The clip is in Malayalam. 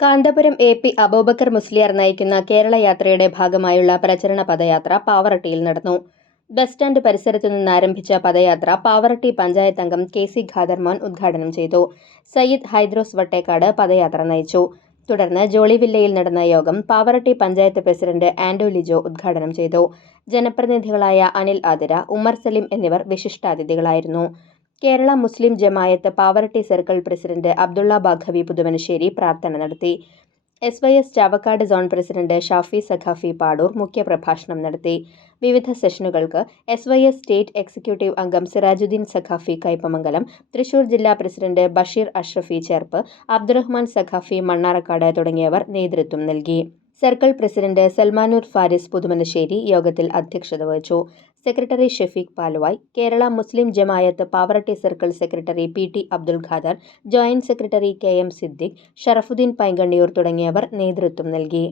കാന്തപുരം എ പി അബൂബക്കർ മുസ്ലിയാർ നയിക്കുന്ന കേരള യാത്രയുടെ ഭാഗമായുള്ള പ്രചരണ പദയാത്ര പാവറട്ടിയിൽ നടന്നു. ബസ് സ്റ്റാൻഡ് പരിസരത്തു നിന്ന് ആരംഭിച്ച പദയാത്ര പാവറട്ടി പഞ്ചായത്ത് അംഗം കെ സി ഖാദർമാൻ ഉദ്ഘാടനം ചെയ്തു. സയ്യിദ് ഹൈദ്രോസ് വട്ടേക്കാട് പദയാത്ര നയിച്ചു. തുടർന്ന് ജോളിവില്ലയിൽ നടന്ന യോഗം പാവറട്ടി പഞ്ചായത്ത് പ്രസിഡന്റ് ആൻഡോ ലിജോ ഉദ്ഘാടനം ചെയ്തു. ജനപ്രതിനിധികളായ അനിൽ ആതിര ഉമ്മർ സലീം എന്നിവർ വിശിഷ്ടാതിഥികളായിരുന്നു. കേരള മുസ്ലിം ജമായത്ത് പാവറട്ടി സർക്കിൾ പ്രസിഡന്റ് അബ്ദുള്ള ബാഖവി പുതുമനശ്ശേരി പ്രാർത്ഥന നടത്തി. S Y S Chavakkad zone president Shafi Saqafi Padur മുഖ്യപ്രഭാഷണം നടത്തി. വിവിധ സെഷനുകൾക്ക് S Y S state executive അംഗം സിറാജുദ്ദീൻ സഖാഫി കൈപ്പമംഗലം തൃശൂർ ജില്ലാ പ്രസിഡന്റ് ബഷീർ അഷ്റഫി ചേർപ്പ് അബ്ദുറഹ്മാൻ സഖാഫി മണ്ണാറക്കാട് തുടങ്ങിയവർ നേതൃത്വം നൽകി. സർക്കിൾ പ്രസിഡന്റ് സൽമാനൂർ ഫാരിസ് പുതുമനശ്ശേരി യോഗത്തിൽ അധ്യക്ഷത വഹിച്ചു. Secretary Shefeeq Paluvai Kerala Muslim Jamaath Pavaratty circle secretary P T Abdul Khader joint secretary K M Siddique Sharafudheen Painkanniyur തുടങ്ങിയവർ നേതൃത്വം നൽകി.